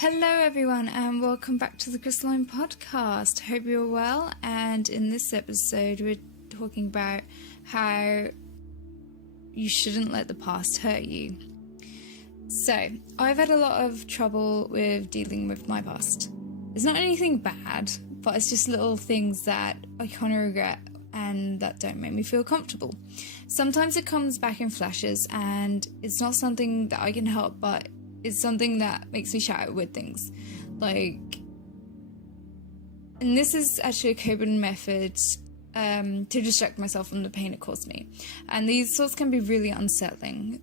Hello everyone and welcome back to the Crystalline Podcast. Hope you're well, and in this episode we're talking about how you shouldn't let the past hurt you. So, I've had a lot of trouble with dealing with my past. It's not anything bad, but it's just little things that I kind of regret and that don't make me feel comfortable. Sometimes it comes back in flashes and it's not something that I can help, but it's something that makes me shout at weird things. And this is actually a coping method to distract myself from the pain it caused me. And these thoughts can be really unsettling.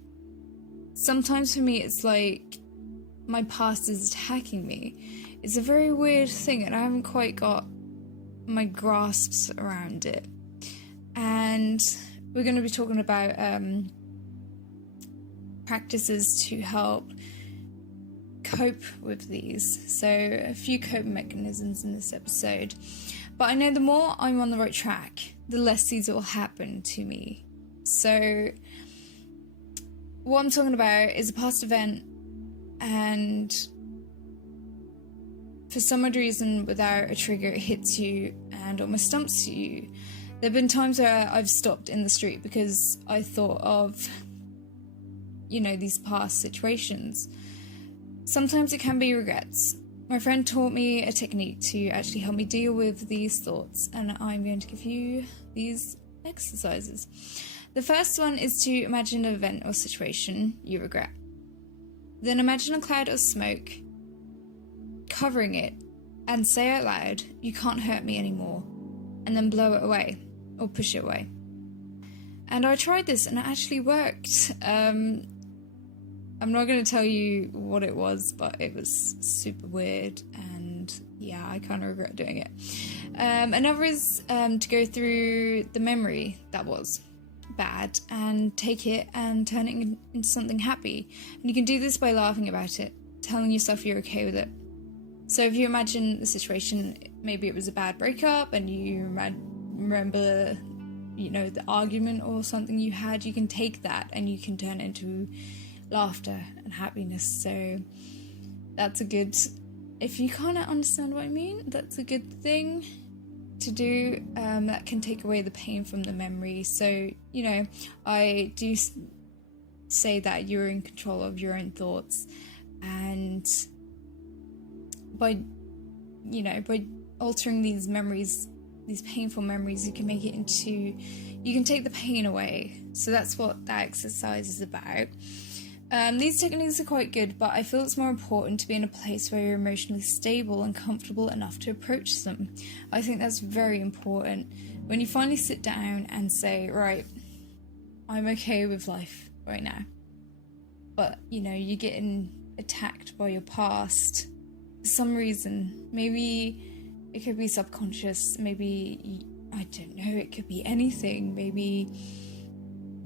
Sometimes for me it's like my past is attacking me. It's a very weird thing and I haven't quite got my grasps around it. And we're going to be talking about practices to help cope with these. So a few coping mechanisms in this episode. But I know the more I'm on the right track, the less these will happen to me. So what I'm talking about is a past event, and for some odd reason, without a trigger, it hits you and almost stumps you. There have been times where I've stopped in the street because I thought of, these past situations. Sometimes it can be regrets. My friend taught me a technique to actually help me deal with these thoughts, and I'm going to give you these exercises. The first one is to imagine an event or situation you regret. Then imagine a cloud of smoke covering it and say out loud, "You can't hurt me anymore," and then blow it away or push it away. And I tried this and it actually worked. I'm not going to tell you what it was, but it was super weird, and yeah, I kind of regret doing it. Another is to go through the memory that was bad and take it and turn it into something happy. And you can do this by laughing about it, telling yourself you're okay with it. So if you imagine the situation, maybe it was a bad breakup and you remember, the argument or something you had, you can take that and you can turn it into laughter and happiness. So that's a good, if you kind of understand what I mean, that's a good thing to do. That can take away the pain from the memory. So I do say that you're in control of your own thoughts, and by altering these memories, these painful memories, you can take the pain away. So that's what that exercise is about. These techniques are quite good, but I feel it's more important to be in a place where you're emotionally stable and comfortable enough to approach them. I think that's very important. When you finally sit down and say, right, I'm okay with life right now, but you're getting attacked by your past for some reason. Maybe it could be subconscious, maybe, I don't know, it could be anything. Maybe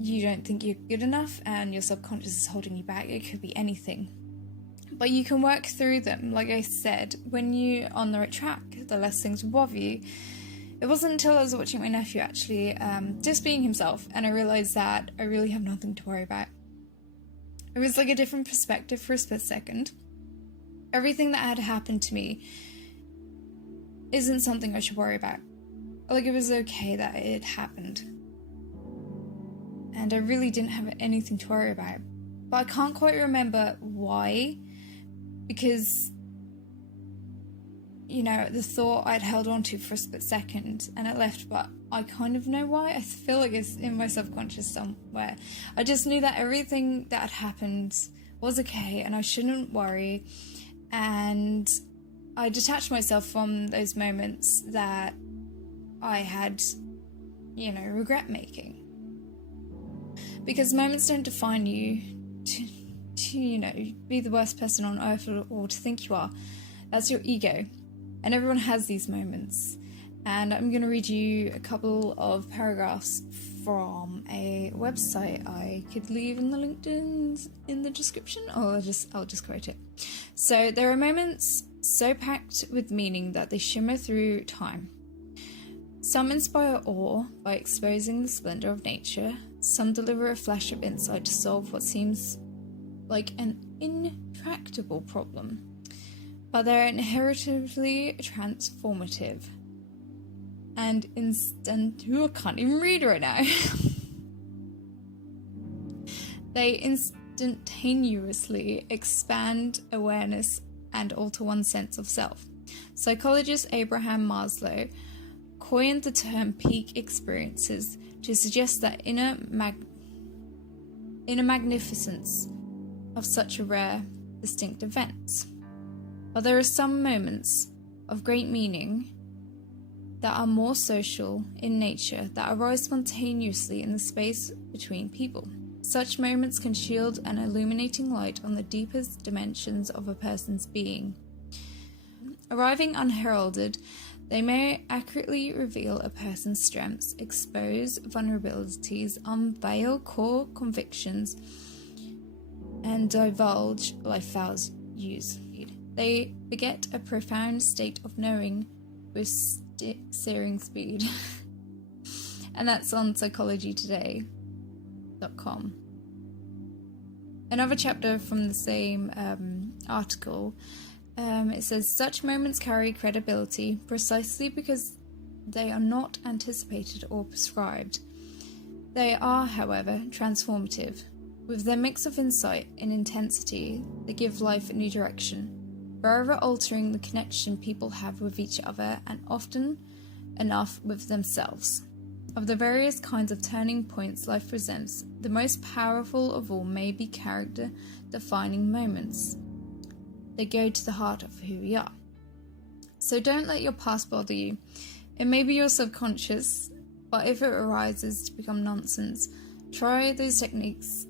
you don't think you're good enough and your subconscious is holding you back. It could be anything. But you can work through them. Like I said, when you're on the right track, the less things will bother you. It wasn't until I was watching my nephew actually, just being himself, and I realised that I really have nothing to worry about. It was like a different perspective for a split second. Everything that had happened to me isn't something I should worry about. Like, it was okay that it happened. And I really didn't have anything to worry about. But I can't quite remember why, because, the thought I'd held on to for a split second and it left, but I kind of know why. I feel like it's in my subconscious somewhere. I just knew that everything that had happened was okay and I shouldn't worry. And I detached myself from those moments that I had, regret making. Because moments don't define you to be the worst person on earth or to think you are. That's your ego. And everyone has these moments. And I'm going to read you a couple of paragraphs from a website. I could leave in the LinkedIn in the description, or I'll just quote it. So, there are moments so packed with meaning that they shimmer through time. Some inspire awe by exposing the splendor of nature. Some deliver a flash of insight to solve what seems like an intractable problem. but they're inherently transformative and I can't even read right now. They instantaneously expand awareness and alter one's sense of self. Psychologist Abraham Maslow coined the term peak experiences to suggest that inner magnificence of such a rare, distinct event. But there are some moments of great meaning that are more social in nature, that arise spontaneously in the space between people. Such moments can shield an illuminating light on the deepest dimensions of a person's being. Arriving unheralded, they may accurately reveal a person's strengths, expose vulnerabilities, unveil core convictions, and divulge life values. They beget a profound state of knowing with searing speed. And that's on psychologytoday.com. Another chapter from the same article, it says, such moments carry credibility precisely because they are not anticipated or prescribed. They are, however, transformative. With their mix of insight and intensity, they give life a new direction, forever altering the connection people have with each other and often enough with themselves. Of the various kinds of turning points life presents, the most powerful of all may be character-defining moments. They go to the heart of who we are. So don't let your past bother you. It may be your subconscious, but if it arises to become nonsense, try those techniques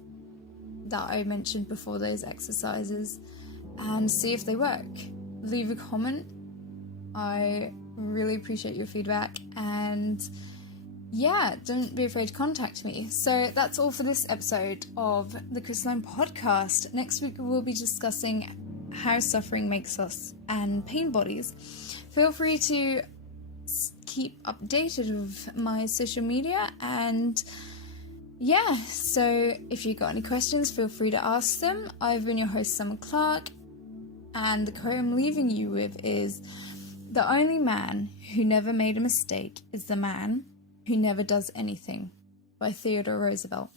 that I mentioned before, those exercises, and see if they work. Leave a comment. I really appreciate your feedback, and yeah, don't be afraid to contact me. So that's all for this episode of the Crystalline Podcast. Next week we'll be discussing how suffering makes us and pain bodies. Feel free to keep updated with my social media, and yeah, so if you've got any questions, feel free to ask them. I've been your host, Summer Clark, and the quote I'm leaving you with is, the only man who never made a mistake is the man who never does anything, by Theodore Roosevelt.